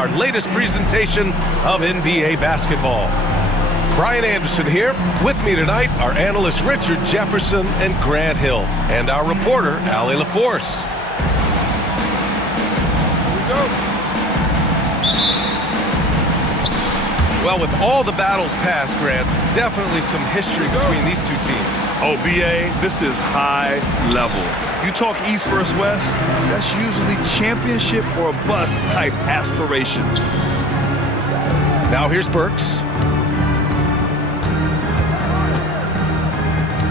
our latest presentation of NBA basketball. Brian Anderson here. With me tonight, our analysts Richard Jefferson and Grant Hill, and our reporter, Allie LaForce. Here we go. Well, with all the battles past, Grant, definitely some history between these two teams. Oh, BA, this is high level. You talk East versus West, that's usually championship or bust type aspirations. Now here's Burks.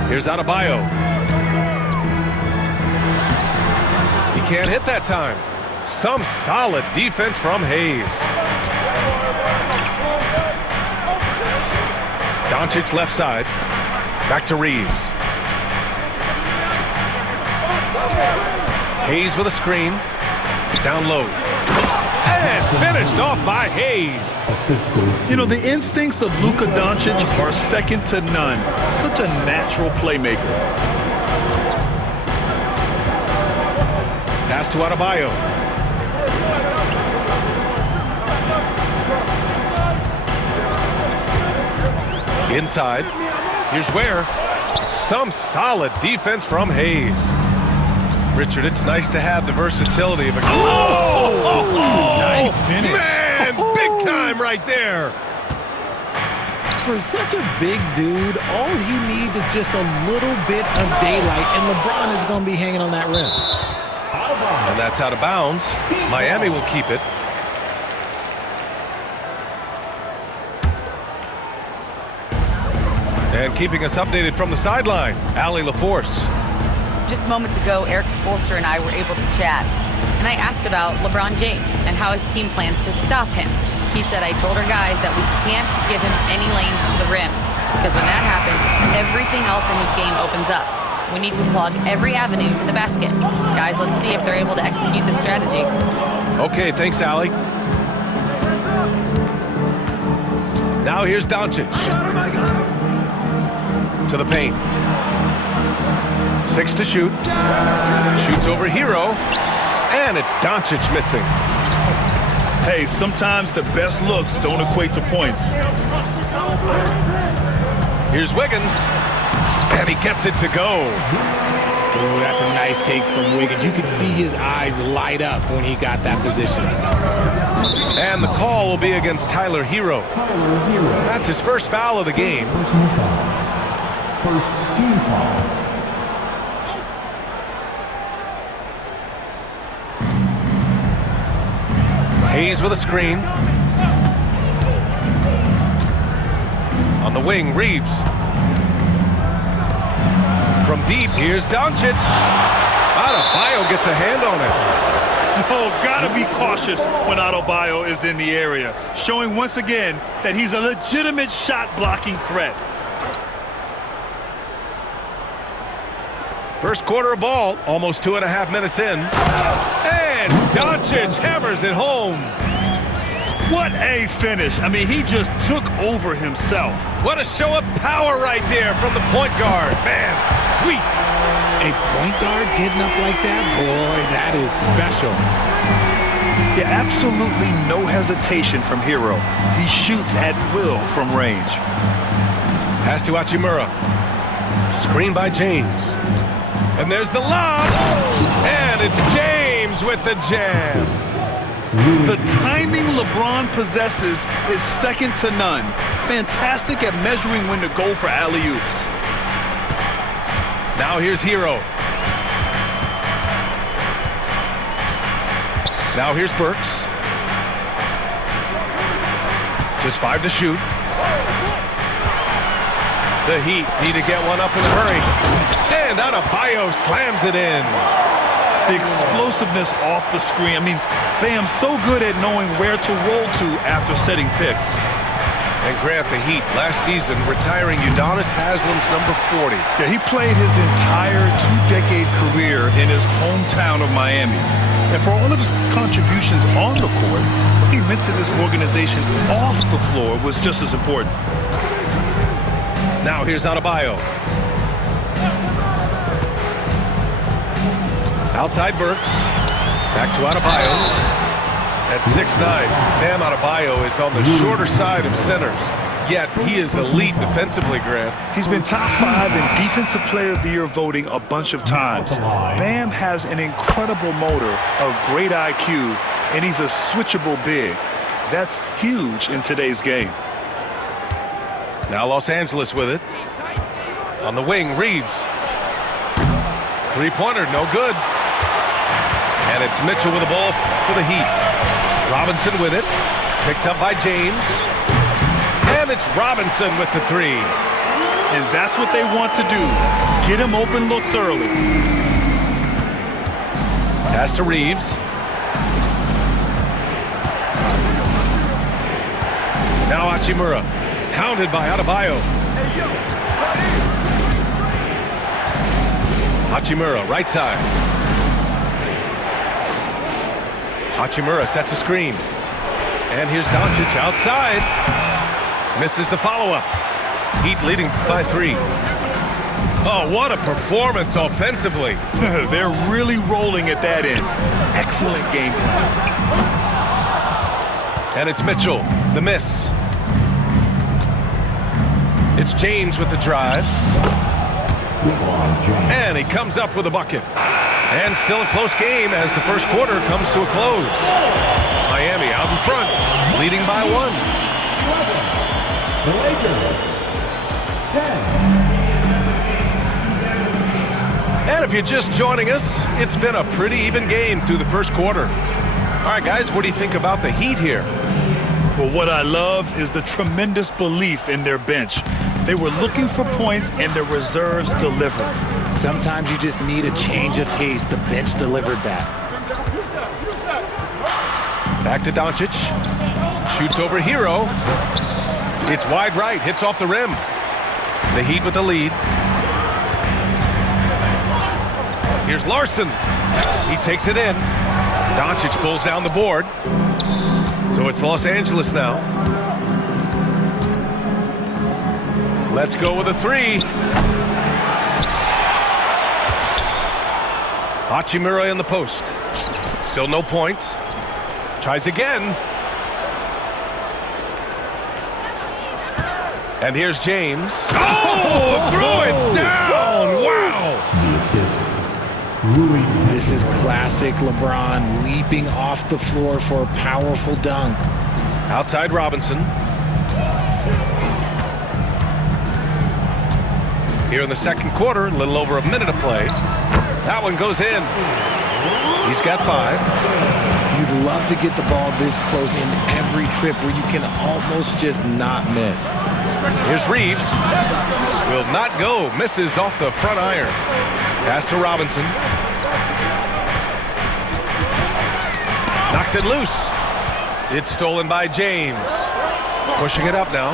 Here's Adebayo. He can't hit that time. Some solid defense from Hayes. Doncic left side. Back to Reeves. Hayes with a screen. Down low. And finished off by Hayes. You know, the instincts of Luka Doncic are second to none. Such a natural playmaker. Pass to Adebayo. Inside. Here's Ware. Some solid defense from Hayes. Richard, it's nice to have the versatility of a... Nice finish. Man, big time right there. For such a big dude, all he needs is just a little bit of daylight, and LeBron is going to be hanging on that rim. And that's out of bounds. Miami will keep it. And keeping us updated from the sideline, Allie LaForce. Just moments ago, Eric Spoelstra and I were able to chat, and I asked about LeBron James and how his team plans to stop him. He said, I told our guys that we can't give him any lanes to the rim, because when that happens, everything else in his game opens up. We need to plug every avenue to the basket. Guys, let's see if they're able to execute this strategy. Okay, thanks, Allie. Now here's Doncic. To the paint. 6 to shoot. Shoots over Hero. And it's Doncic missing. Hey, sometimes the best looks don't equate to points. Here's Wiggins. And he gets it to go. Oh, that's a nice take from Wiggins. You could see his eyes light up when he got that position. And the call will be against Tyler Hero. That's his first foul of the game. First team foul. Hayes with a screen. On the wing, Reeves. From deep, here's Doncic. Adebayo gets a hand on it. Oh, gotta be cautious when Adebayo is in the area, showing once again that he's a legitimate shot-blocking threat. First quarter of ball, almost 2.5 minutes in. And Doncic hammers it home. What a finish. I mean, he just took over himself. What a show of power right there from the point guard. Man, sweet. A point guard getting up like that? Boy, that is special. Yeah, absolutely no hesitation from Hero. He shoots at will from range. Pass to Hachimura. Screen by James. And there's the lob. And it's James with the jam. The timing LeBron possesses is second to none. Fantastic at measuring when to go for alley-oops. Now here's Hero. Now here's Burks. Just 5 to shoot. The Heat need to get one up in a hurry. And Adebayo slams it in. The explosiveness off the screen. I mean, Bam so good at knowing where to roll to after setting picks. And Grant, the Heat last season retiring Udonis Haslam's number 40. Yeah, he played his entire 2-decade career in his hometown of Miami. And for all of his contributions on the court, what he meant to this organization off the floor was just as important. Now here's Adebayo. Outside Burks. Back to Adebayo. At 6'9", Bam Adebayo is on the shorter side of centers. Yet he is elite defensively, Grant. He's been top 5 in Defensive Player of the Year voting a bunch of times. Bam has an incredible motor, a great IQ, and he's a switchable big. That's huge in today's game. Now Los Angeles with it. On the wing, Reeves. Three-pointer, no good. And it's Mitchell with the ball for the Heat. Robinson with it. Picked up by James. And it's Robinson with the three. And that's what they want to do. Get him open looks early. Pass to Reeves. Now Hachimura. Hounded by Adebayo. Hachimura, right side. Hachimura sets a screen. And here's Doncic outside. Misses the follow-up. Heat leading by 3. Oh, what a performance offensively. They're really rolling at that end. Excellent game plan. And it's Mitchell, the miss. It's James with the drive. And he comes up with a bucket. And still a close game as the first quarter comes to a close. Miami out in front, leading by 1. The LAKERS, 10. And if you're just joining us, it's been a pretty even game through the first quarter. All right, guys, what do you think about the Heat here? Well, what I love is the tremendous belief in their bench. They were looking for points, and their reserves delivered. Sometimes you just need a change of pace. The bench delivered that. Back to Doncic. Shoots over Hero. It's wide right, hits off the rim. The Heat with the lead. Here's Larson. He takes it in. Doncic pulls down the board. So it's Los Angeles now. Let's go with a 3. Hachimura in the post. Still no points. Tries again. And here's James. Oh, throw it down. Wow. The assist. This is classic LeBron leaping off the floor for a powerful dunk. Outside Robinson. Here in the second quarter, a little over a minute of play. That one goes in. He's got 5. You'd love to get the ball this close in every trip where you can almost just not miss. Here's Reeves. Will not go. Misses off the front iron. Pass to Robinson. Knocks it loose. It's stolen by James. Pushing it up now.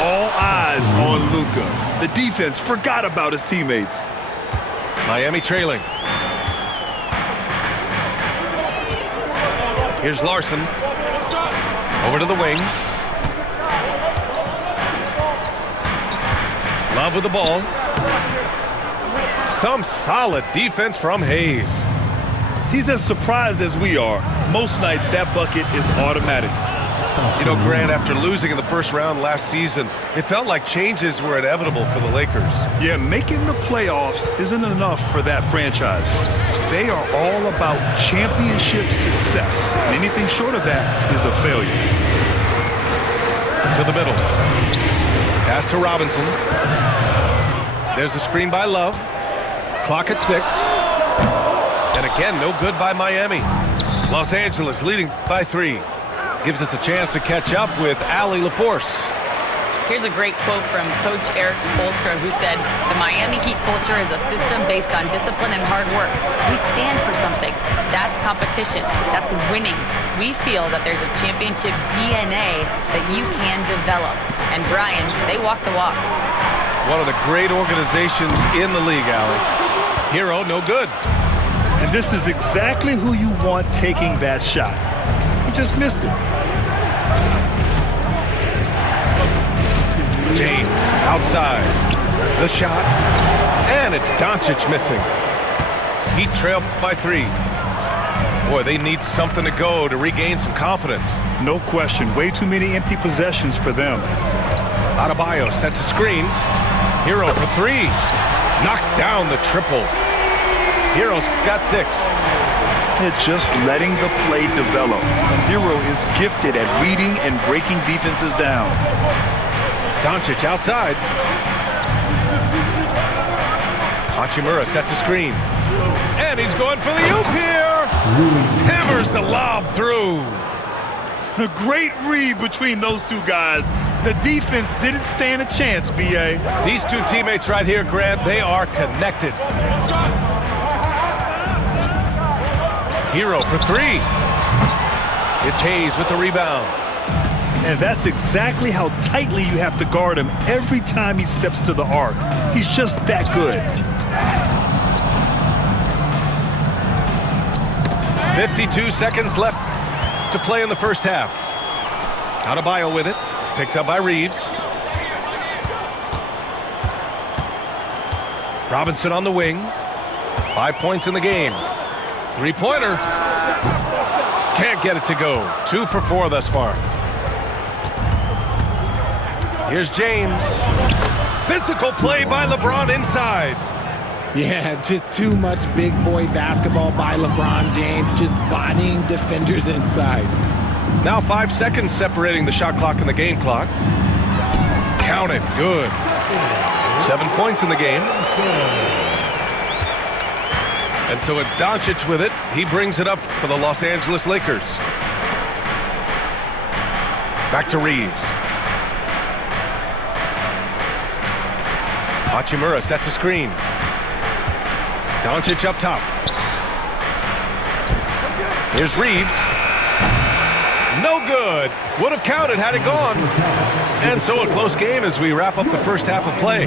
All eyes on Luka. The defense forgot about his teammates. Miami trailing. Here's Larson. Over to the wing. Love with the ball. Some solid defense from Hayes. He's as surprised as we are. Most nights, that bucket is automatic. You know, Grant, after losing in the first round last season, it felt like changes were inevitable for the Lakers. Yeah, making the playoffs isn't enough for that franchise. They are all about championship success. Anything short of that is a failure. To the middle. Pass to Robinson. There's a screen by Love. Clock at 6. And again, no good by Miami. Los Angeles leading by 3. Gives us a chance to catch up with Allie LaForce. Here's a great quote from Coach Eric Spoelstra, who said, "The Miami Heat culture is a system based on discipline and hard work. We stand for something. That's competition. That's winning. We feel that there's a championship DNA that you can develop." And Brian, they walk the walk. One of the great organizations in the league, Allie. Hero, no good. And this is exactly who you want taking that shot. He just missed it. James outside. The shot. And it's Doncic missing. Heat trail by 3. Boy, they need something to go to regain some confidence. No question. Way too many empty possessions for them. Adebayo sets a screen. Hero for three. Knocks down the triple. Hero's got 6. They're just letting the play develop. Hero is gifted at reading and breaking defenses down. Doncic outside. Hachimura sets a screen. And he's going for the oop here. Hammers the lob through. A great read between those two guys. The defense didn't stand a chance, B.A. These two teammates right here, Grant, they are connected. Hero for 3. It's Hayes with the rebound. And that's exactly how tightly you have to guard him every time he steps to the arc. He's just that good. 52 seconds left to play in the first half. Adebayo with it. Picked up by Reeves. Robinson on the wing. 5 points in the game. 3-pointer. Can't get it to go. 2 for 4 thus far. Here's James. Physical play by LeBron inside. Yeah, just too much big boy basketball by LeBron James, just bodying defenders inside. Now 5 seconds separating the shot clock and the game clock. Count it. Good. 7 points in the game. And so it's Doncic with it. He brings it up for the Los Angeles Lakers. Back to Reeves. Hachimura sets a screen. Doncic up top. Here's Reeves. No good. Would have counted had it gone. And so a close game as we wrap up the first half of play.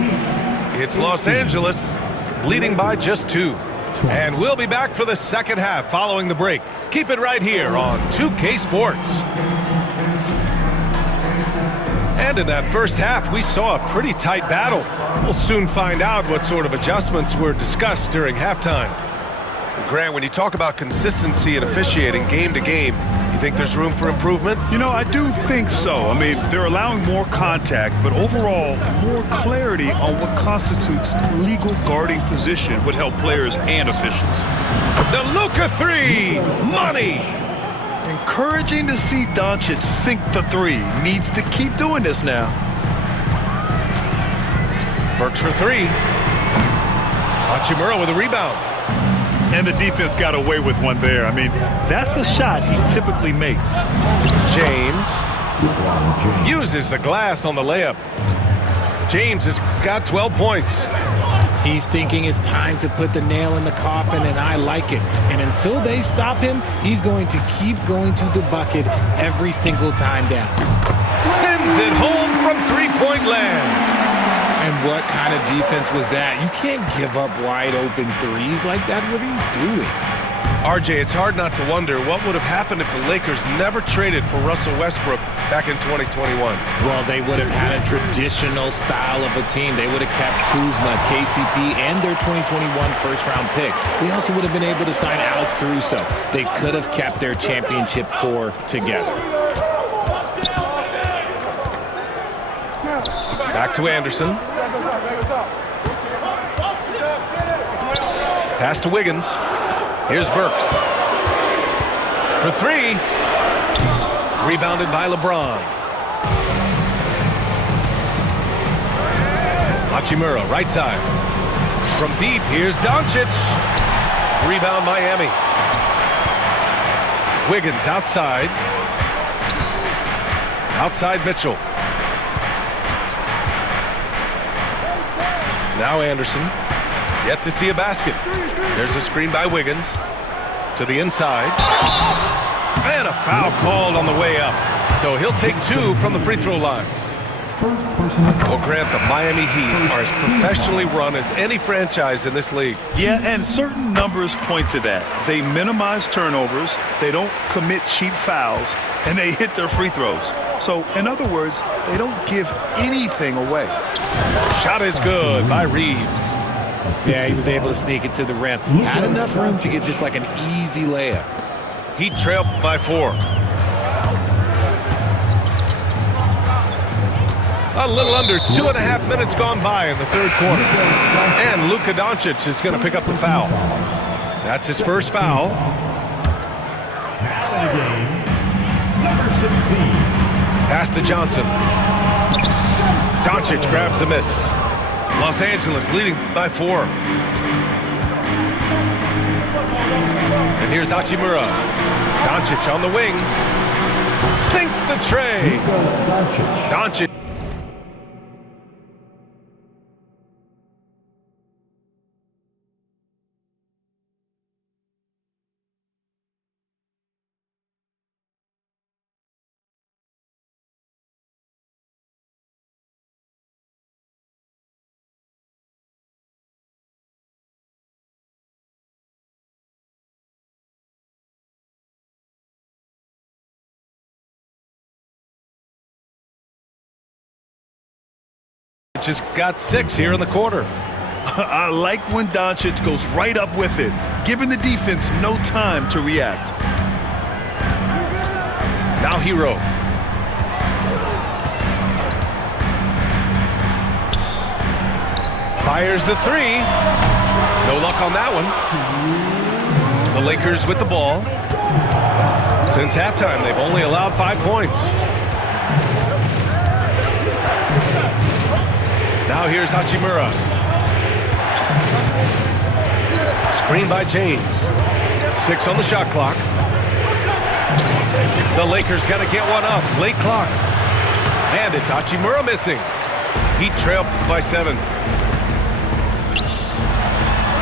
It's Los Angeles leading by just 2. And we'll be back for the second half following the break. Keep it right here on 2K Sports. And in that first half, we saw a pretty tight battle. We'll soon find out what sort of adjustments were discussed during halftime. Grant, when you talk about consistency and officiating game to game, you think there's room for improvement? You know, I do think so. I mean, they're allowing more contact, but overall, more clarity on what constitutes legal guarding position would help players and officials. The Luka 3, money! Encouraging to see Doncic sink the 3. Needs to keep doing this now. Burks for 3. Hachimura with a rebound. And the defense got away with one there. I mean, that's a shot he typically makes. James uses the glass on the layup. James has got 12 points. He's thinking it's time to put the nail in the coffin, and I like it. And until they stop him, he's going to keep going to the bucket every single time down. Sends it home from three-point land. And what kind of defense was that? You can't give up wide open threes like that. What are you doing? RJ, it's hard not to wonder what would have happened if the Lakers never traded for Russell Westbrook back in 2021. Well, they would have had a traditional style of a team. They would have kept Kuzma, KCP, and their 2021 first-round pick. They also would have been able to sign Alex Caruso. They could have kept their championship core together. Back to Anderson. Pass to Wiggins. Here's Burks. For 3. Rebounded by LeBron. Hachimura, right side. From deep, here's Doncic. Rebound Miami. Wiggins outside. Outside Mitchell. Now Anderson. Yet to see a basket. There's a screen by Wiggins. To the inside. And a foul called on the way up. So he'll take 2 from the free throw line. Well, Grant, the Miami Heat are as professionally run as any franchise in this league. Yeah, and certain numbers point to that. They minimize turnovers, they don't commit cheap fouls, and they hit their free throws. So, in other words, they don't give anything away. Shot is good by Reeves. Yeah, he was able to sneak it to the rim. Had enough room to get just like an easy layup. Heat trail by 4. A little under 2.5 minutes gone by in the third quarter. And Luka Doncic is going to pick up the foul. That's his first foul. Now in the game, number 16. Pass to Johnson. Doncic grabs the miss. Los Angeles leading by 4. And here's Hachimura. Doncic on the wing. Sinks the tray. Doncic. Just got 6 here in the quarter. I like when Doncic goes right up with it, giving the defense no time to react. Now Hero. Fires the 3. No luck on that one. The Lakers with the ball. Since halftime, they've only allowed 5 points. Now here's Hachimura. Screen by James. 6 on the shot clock. The Lakers got to get one up. Late clock. And it's Hachimura missing. Heat trail by 7.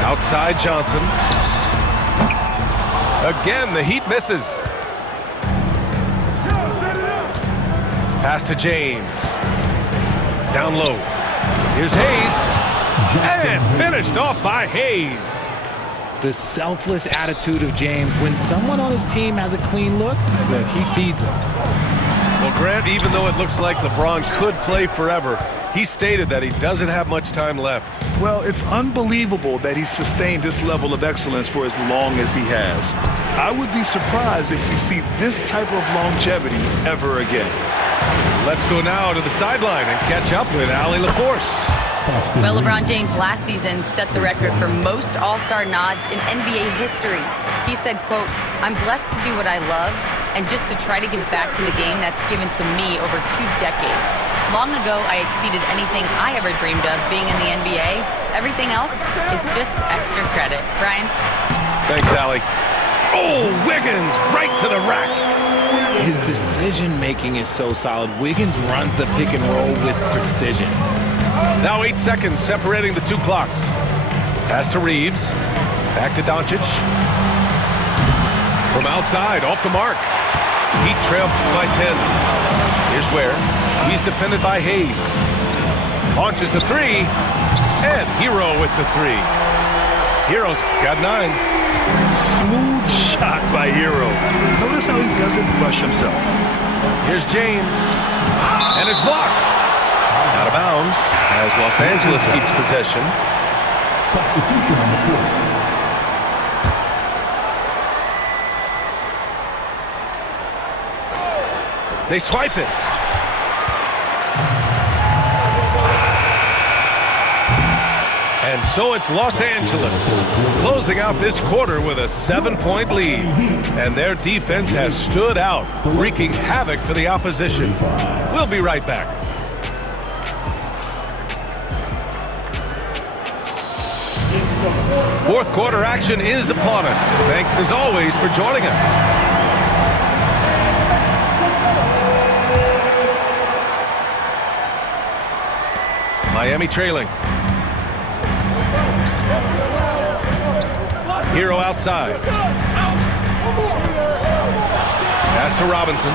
Outside Johnson. Again, the Heat misses. Pass to James. Down low. Here's Hayes. And finished off by Hayes. The selfless attitude of James. When someone on his team has a clean look, look, he feeds him. Well, Grant, even though it looks like LeBron could play forever, he stated that he doesn't have much time left. Well, it's unbelievable that he's sustained this level of excellence for as long as he has. I would be surprised if we see this type of longevity ever again. Let's go now to the sideline and catch up with Allie LaForce. Well, LeBron James last season set the record for most All-Star nods in NBA history. He said, quote, "I'm blessed to do what I love and just to try to give back to the game that's given to me over 2 decades. Long ago, I exceeded anything I ever dreamed of being in the NBA. Everything else is just extra credit." Brian? Thanks, Allie. Oh, Wiggins right to the rack. His decision-making is so solid. Wiggins runs the pick and roll with precision. Now 8 seconds separating the 2 clocks. Pass to Reeves. Back to Doncic. From outside, off the mark. Heat trail by 10. Here's where. He's defended by Hayes. Launches the 3. And Hero with the 3. Hero's got 9. Smooth shot by Hero. Notice how he doesn't rush himself. Here's James. And it's blocked. Out of bounds as Los Angeles keeps possession. Substitution on the court. They swipe it. And so it's Los Angeles closing out this quarter with a 7-point lead. And their defense has stood out, wreaking havoc for the opposition. We'll be right back. Fourth quarter action is upon us. Thanks as always for joining us. Miami trailing. Hero outside. Pass to Robinson.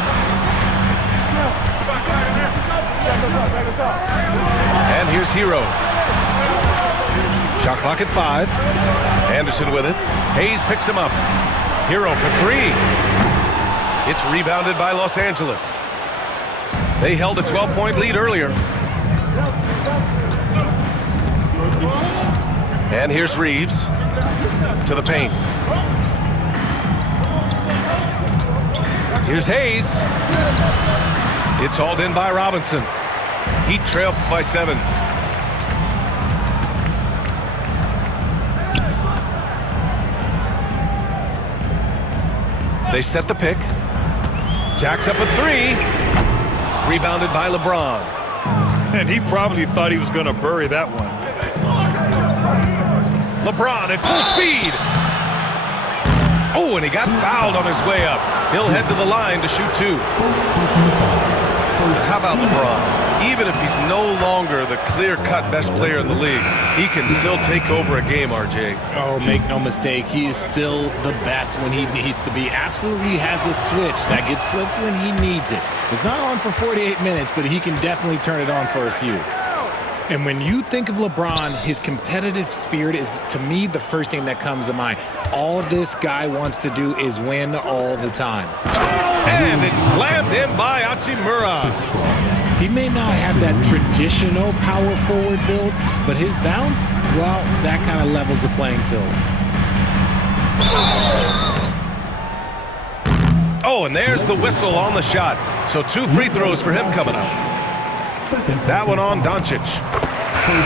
And here's Hero. Shot clock at 5. Anderson with it. Hayes picks him up. Hero for 3. It's rebounded by Los Angeles. They held a 12-point lead earlier. And here's Reeves to the paint. Here's Hayes. It's hauled in by Robinson. Heat trail by 7. They set the pick. Jacks up a 3. Rebounded by LeBron. And he probably thought he was going to bury that one. LeBron at full speed. Oh, and he got fouled on his way up. He'll head to the line to shoot 2. How about LeBron? Even if he's no longer the clear-cut best player in the league, he can still take over a game, RJ. Oh, make no mistake, he is still the best when he needs to be. Absolutely has a switch that gets flipped when he needs it. It's not on for 48 minutes, but he can definitely turn it on for a few. And when you think of LeBron, his competitive spirit is, to me, the first thing that comes to mind. All this guy wants to do is win all the time. And it's slammed in by Hachimura. He may not have that traditional power forward build, but his bounce, well, that kind of levels the playing field. Oh, and there's the whistle on the shot. So 2 free throws for him coming up. That one on Doncic.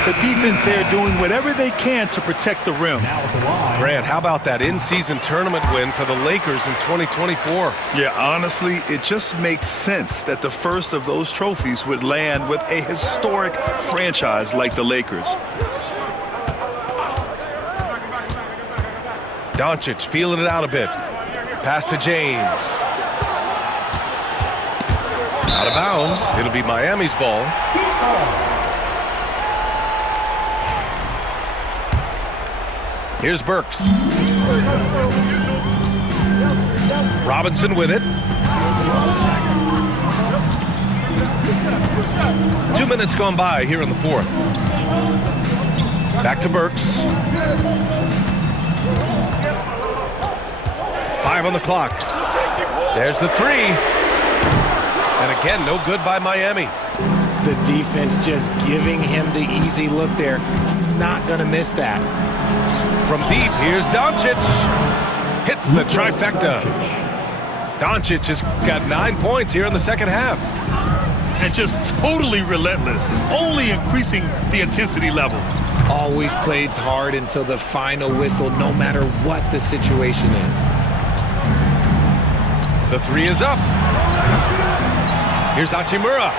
The defense there doing whatever they can to protect the rim. Grant, how about that in-season tournament win for the Lakers in 2024? Yeah, honestly, it just makes sense that the first of those trophies would land with a historic franchise like the Lakers. Doncic feeling it out a bit. Pass to James. Out of bounds. It'll be Miami's ball. Here's Burks. Robinson with it. 2 minutes gone by here in the 4th. Back to Burks. 5 on the clock. There's the 3. And again, no good by Miami. The defense just giving him the easy look there. He's not going to miss that. From deep, here's Doncic. Hits the trifecta. Doncic has got 9 points here in the second half. And just totally relentless, only increasing the intensity level. Always plays hard until the final whistle, no matter what the situation is. The 3 is up. Here's Hachimura.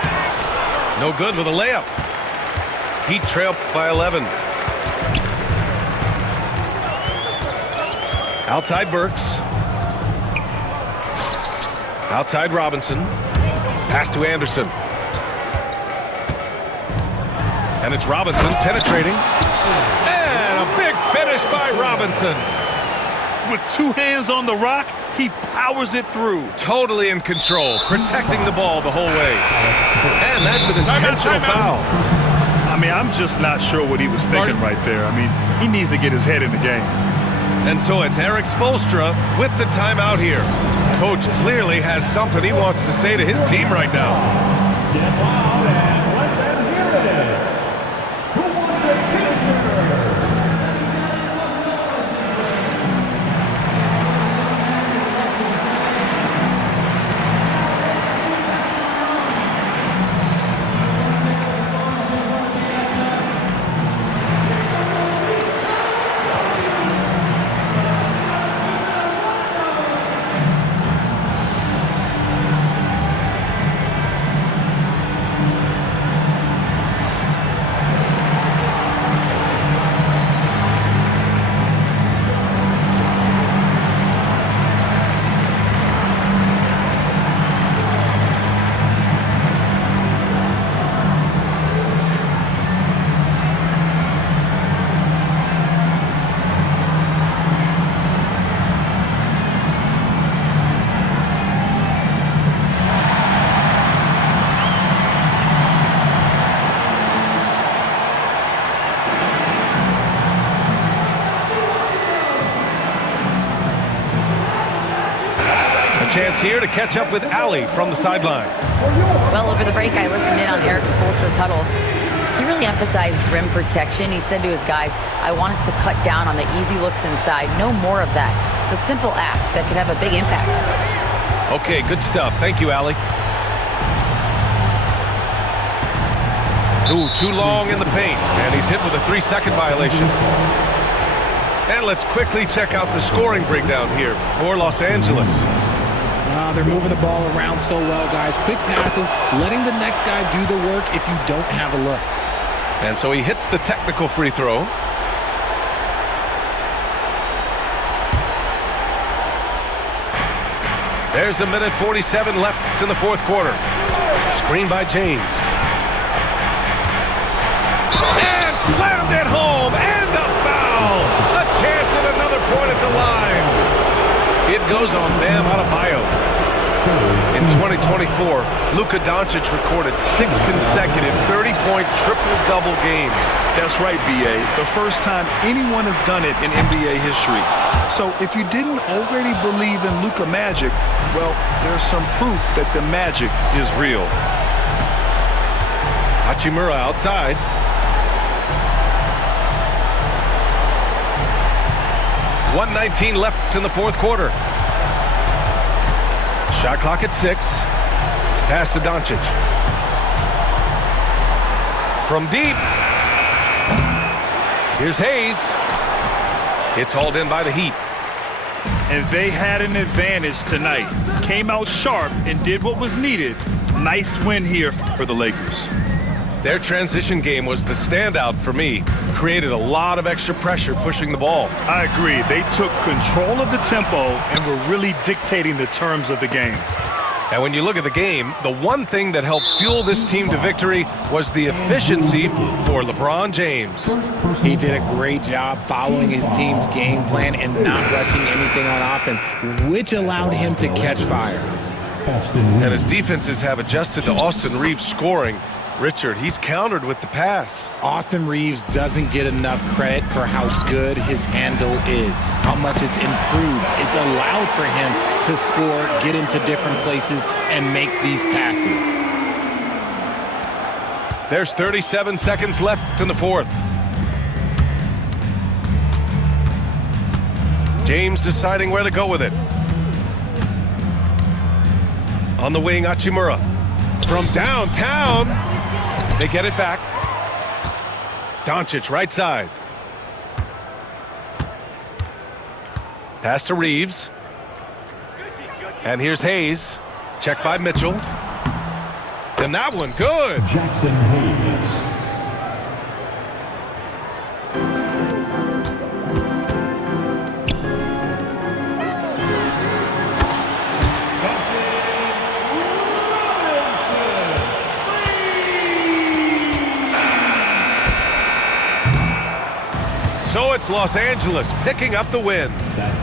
No good with a layup. Heat trail by 11. Outside Burks. Outside Robinson. Pass to Anderson. And it's Robinson penetrating. And a big finish by Robinson. With 2 hands on the rock, he powers it through. Totally in control, protecting the ball the whole way. And that's an intentional foul. I mean, I'm just not sure what he was thinking right there. I mean, he needs to get his head in the game. And so it's Eric Spoelstra with the timeout here. Coach clearly has something he wants to say to his team right now. Get loud and let them hear it. Who wants a t-shirt? Chance here to catch up with Allie from the sideline. Well, over the break, I listened in on Eric Spoelstra's huddle. He really emphasized rim protection. He said to his guys, I want us to cut down on the easy looks inside. No more of that. It's a simple ask that could have a big impact. Okay, good stuff. Thank you, Allie. Ooh, too long in the paint. And he's hit with a 3-second violation. And let's quickly check out the scoring breakdown here for Los Angeles. They're moving the ball around so well, guys. Quick passes, letting the next guy do the work if you don't have a look. And so he hits the technical free throw. There's a minute 47 left in the fourth quarter. Screen by James. And slammed it home, and a foul. A chance at another point at the line. It goes on Bam Adebayo. In 2024, Luka Doncic recorded 6 consecutive 30-point triple-double games. That's right, B.A. The first time anyone has done it in NBA history. So if you didn't already believe in Luka magic, well, there's some proof that the magic is real. Hachimura outside. .119 left in the fourth quarter. Shot clock at 6. Pass to Doncic. From deep. Here's Hayes. It's hauled in by the Heat. And they had an advantage tonight. Came out sharp and did what was needed. Nice win here for the Lakers. Their transition game was the standout for me. Created a lot of extra pressure pushing the ball. I agree. They took control of the tempo and were really dictating the terms of the game. And when you look at the game, the one thing that helped fuel this team to victory was the efficiency for LeBron James. He did a great job following his team's game plan and not rushing anything on offense, which allowed him to catch fire. And his defenses have adjusted to Austin Reeves scoring. Richard, he's countered with the pass. Austin Reeves doesn't get enough credit for how good his handle is, how much it's improved. It's allowed for him to score, get into different places, and make these passes. There's 37 seconds left in the fourth. James deciding where to go with it. On the wing, Hachimura. From downtown, they get it back. Doncic, right side. Pass to Reeves. And here's Hayes. Checked by Mitchell. And that one, good. Jackson Hayes. So it's Los Angeles picking up the win.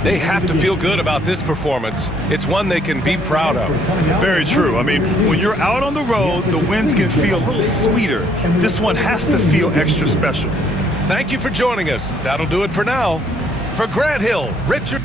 They have to feel good about this performance. It's one they can be proud of. Very true. I mean, when you're out on the road, the wins can feel a little sweeter. This one has to feel extra special. Thank you for joining us. That'll do it for now. For Grant Hill, Richard